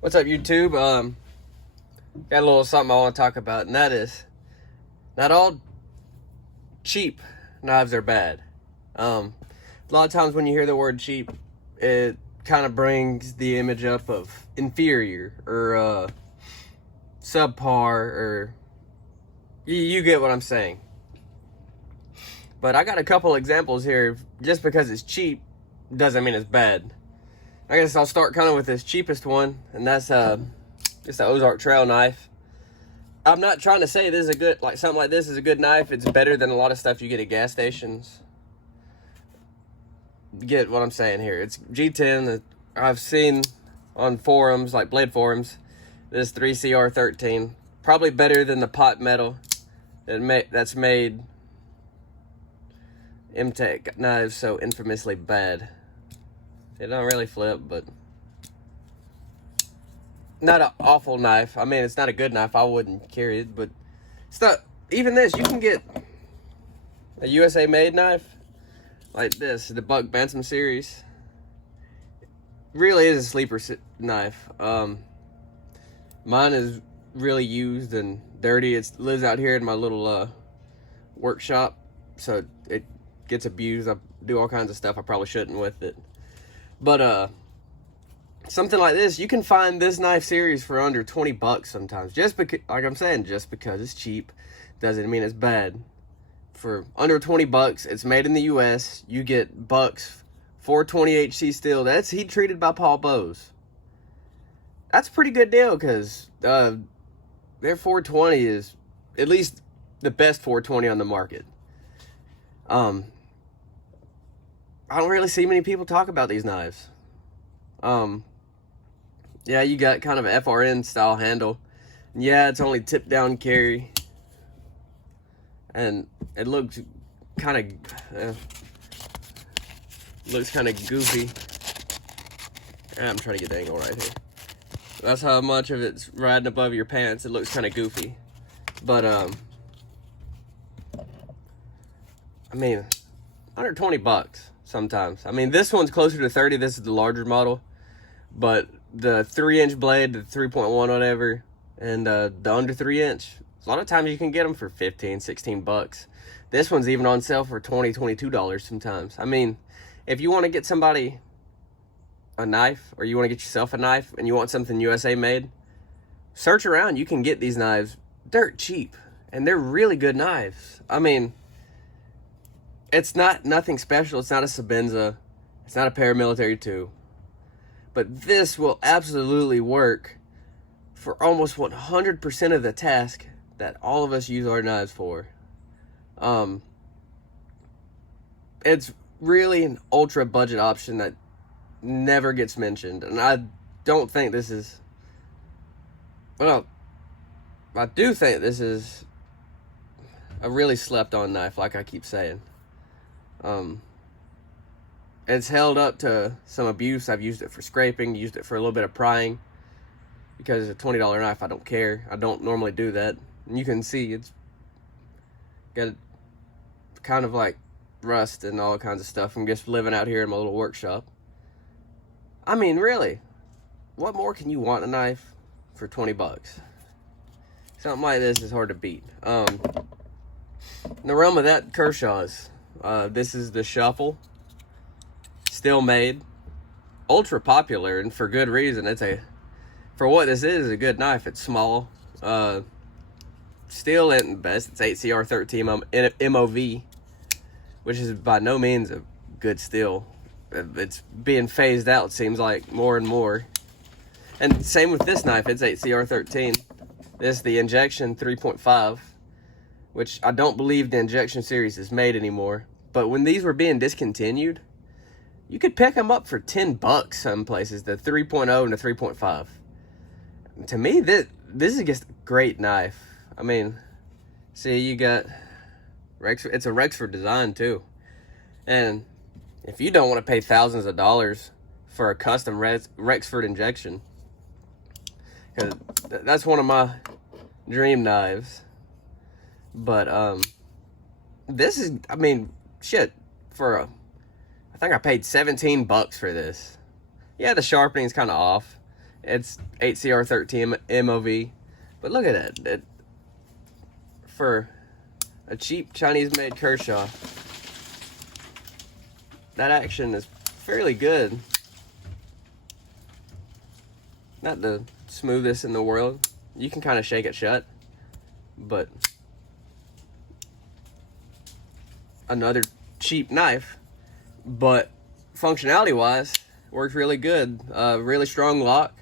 What's up, YouTube? Got a little something I want to talk about, and that is not all cheap knives are bad. A lot of times when you hear the word cheap, it kind of brings the image up of inferior or subpar, or you get what I'm saying. But I got a couple examples here. Just because it's cheap doesn't mean it's bad. I guess I'll start kind of with this cheapest one, and that's just the OZARK Trail knife. I'm not trying to say this is a good, like something like this is a good knife. It's better than a lot of stuff you get at gas stations. Get what I'm saying here. It's G10 that I've seen on forums, like blade forums. This 3CR13, probably better than the pot metal that's made M-Tech knives so infamously bad. It don't really flip, but not an awful knife. I mean, it's not a good knife. I wouldn't carry it, but it's not. Even this, you can get a USA made knife like this, the Buck Bantam series. Really is a sleeper knife. Mine is really used and dirty. It lives out here in my little workshop, so it gets abused. I do all kinds of stuff I probably shouldn't with it. But something like this, you can find this knife series for under 20 bucks sometimes. Just because, like I'm saying, just because it's cheap doesn't mean it's bad. For under 20 bucks, it's made in the US. You get Bucks 420 HC steel. That's heat treated by Paul Bose. That's a pretty good deal, because their 420 is at least the best 420 on the market. I don't really see many people talk about these knives. Yeah, you got kind of an FRN style handle. Yeah, it's only tip down carry. And it looks kind of goofy. I'm trying to get the angle right here. That's how much of it's riding above your pants. It looks kind of goofy. But I mean, under 20 bucks sometimes. I mean, this one's closer to 30. This is the larger model. But the 3-inch blade, the 3.1 whatever, and the under 3-inch, a lot of times you can get them for 15, 16 bucks. This one's even on sale for $20, $22 sometimes. I mean, if you want to get somebody a knife, or you want to get yourself a knife and you want something USA made, search around. You can get these knives dirt cheap, and they're really good knives. I mean, it's nothing special. It's not a Sabenza. It's not a paramilitary 2. But this will absolutely work for almost 100% of the task that all of us use our knives for. It's really an ultra budget option that never gets mentioned. And I don't think this is... Well, I do think this is a really slept on knife, like I keep saying. It's held up to some abuse. I've used it for scraping, used it for a little bit of prying. Because it's a $20 knife, I don't care. I don't normally do that. And you can see it's got kind of like rust and all kinds of stuff from just living out here in my little workshop. I mean, really, what more can you want a knife for 20 bucks? Something like this is hard to beat. In the realm of that, Kershaw's. This is the Shuffle. Still made. Ultra popular, and for good reason. For what this is a good knife. It's small. Steel isn't best. It's 8CR13 MOV, which is by no means a good steel. It's being phased out, seems like, more and more. And same with this knife. It's 8CR13. This is the Injection 3.5, which I don't believe the Injection series is made anymore. But when these were being discontinued, you could pick them up for 10 bucks some places, the 3.0 and the 3.5. To me, this is just a great knife. I mean, see, you got Rexford. It's a Rexford design too. And if you don't want to pay thousands of dollars for a custom Rexford injection, because that's one of my dream knives. But this is, I mean, shit, I think I paid 17 bucks for this. Yeah, the sharpening's kind of off. It's 8CR13 MOV. But look at that. For a cheap Chinese-made Kershaw, that action is fairly good. Not the smoothest in the world. You can kind of shake it shut, but another cheap knife, but functionality-wise, works really good. Really strong lock.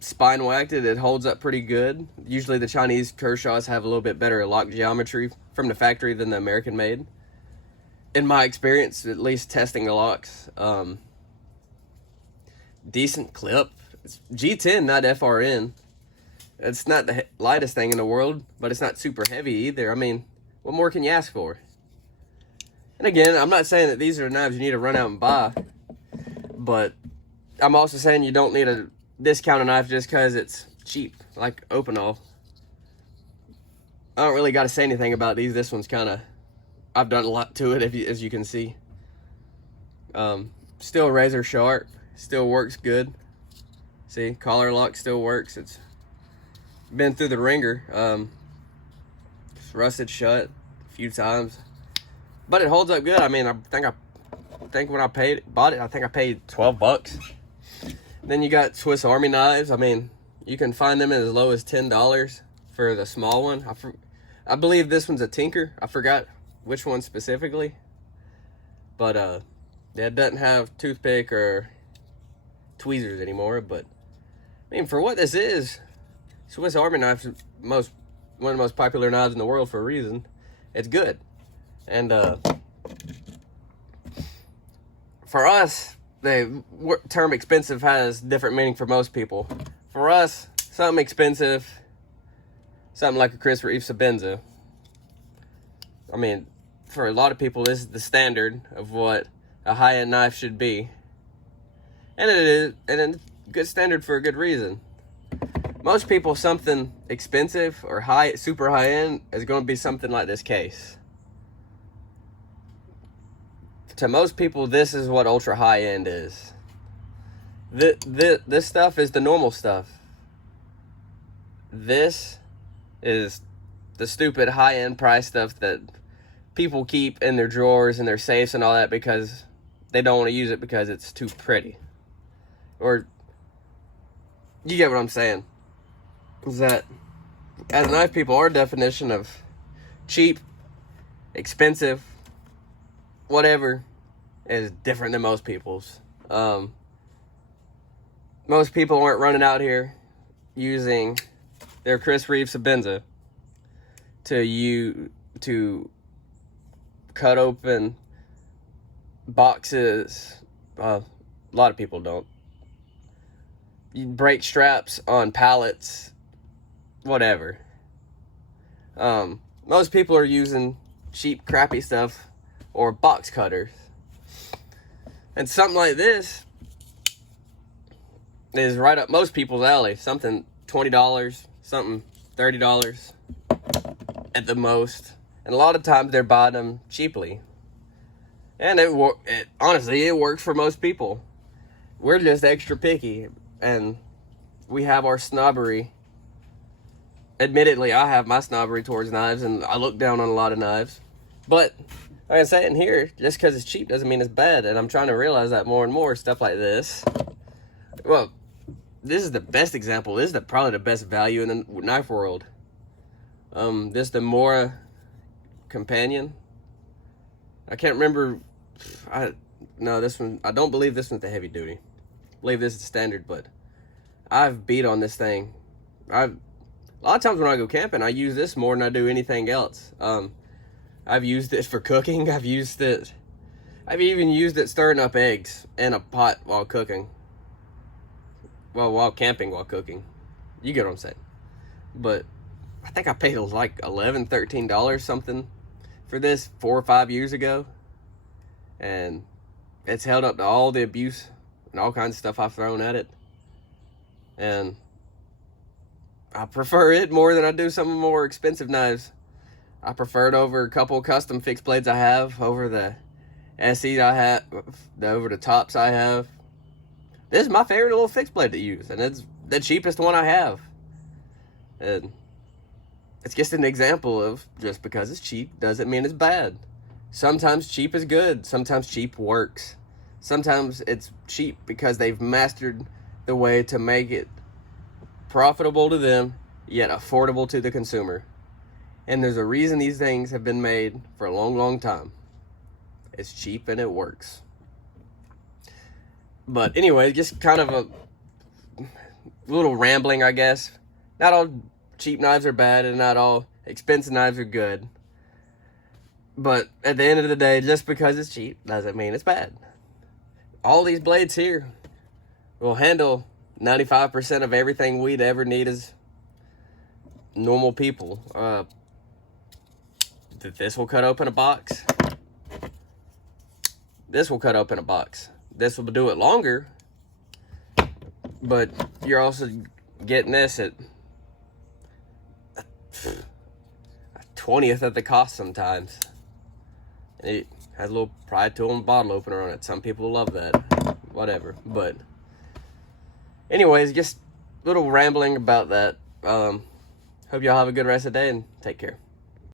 Spine whacked it holds up pretty good. Usually the Chinese Kershaws have a little bit better lock geometry from the factory than the American made. In my experience, at least testing the locks. Decent clip. It's G10, not FRN. It's not the lightest thing in the world, but it's not super heavy either. I mean, what more can you ask for? And again, I'm not saying that these are the knives you need to run out and buy, but I'm also saying you don't need a discounted knife just because it's cheap, like Opinel. I don't really got to say anything about these. This one's kind of, I've done a lot to it, as you can see. Still razor sharp, still works good. See, collar lock still works. It's been through the ringer. It's rusted shut a few times, but it holds up good. I mean, I think when I bought it, I think I paid $12. Then you got Swiss Army knives. I mean, you can find them as low as $10 for the small one. I believe this one's a Tinker. I forgot which one specifically, but yeah, it doesn't have toothpick or tweezers anymore. But I mean, for what this is, Swiss Army knife is one of the most popular knives in the world for a reason. It's good, and for us, the term expensive has different meaning for most people. For us, something expensive, something like a Chris Reeve Sabenza. I mean, for a lot of people, this is the standard of what a high-end knife should be. And it is, and it's a good standard for a good reason. Most people, something expensive or super high-end is going to be something like this case. To most people, this is what ultra high-end is. This stuff is the normal stuff. This is the stupid high-end price stuff that people keep in their drawers and their safes and all that because they don't want to use it because it's too pretty. Or, you get what I'm saying. Is that, as knife people, our definition of cheap, expensive, whatever, is different than most people's. Most people aren't running out here using their Chris Reeve Sabenza to cut open boxes. A lot of people don't. You break straps on pallets, whatever. Most people are using cheap, crappy stuff or box cutters. And something like this is right up most people's alley. Something $20, something $30 at the most. And a lot of times they're buying them cheaply. And honestly, it works for most people. We're just extra picky, and we have our snobbery. Admittedly, I have my snobbery towards knives, and I look down on a lot of knives. But like I said in here, just because it's cheap doesn't mean it's bad, and I'm trying to realize that more and more. Stuff like this. Well, this is the best example. This is probably the best value in the knife world. This the Mora Companion. I can't remember. This one. I don't believe this one's the heavy duty. I believe this is the standard, but I've beat on this thing. A lot of times when I go camping, I use this more than I do anything else. I've used it for cooking. I've even used it stirring up eggs in a pot while cooking. Well, while camping, while cooking. You get what I'm saying. But I think I paid like $11, $13 something for this 4 or 5 years ago. And it's held up to all the abuse and all kinds of stuff I've thrown at it. And I prefer it more than I do some more expensive knives. I prefer it over a couple of custom fixed blades I have, over the SEs I have, over the tops I have. This is my favorite little fixed blade to use, and it's the cheapest one I have. And it's just an example of just because it's cheap doesn't mean it's bad. Sometimes cheap is good. Sometimes cheap works. Sometimes it's cheap because they've mastered the way to make it profitable to them, yet affordable to the consumer. And there's a reason these things have been made for a long, long time. It's cheap and it works. But anyway, just kind of a little rambling, I guess. Not all cheap knives are bad and not all expensive knives are good. But at the end of the day, just because it's cheap doesn't mean it's bad. All these blades here will handle 95% of everything we'd ever need as normal people. This will cut open a box. This will cut open a box. This will do it longer, but you're also getting this at a 20th of the cost sometimes. It has a little pry tool and bottle opener on it. Some people love that. Whatever. But anyways, just a little rambling about that. Hope y'all have a good rest of the day and take care.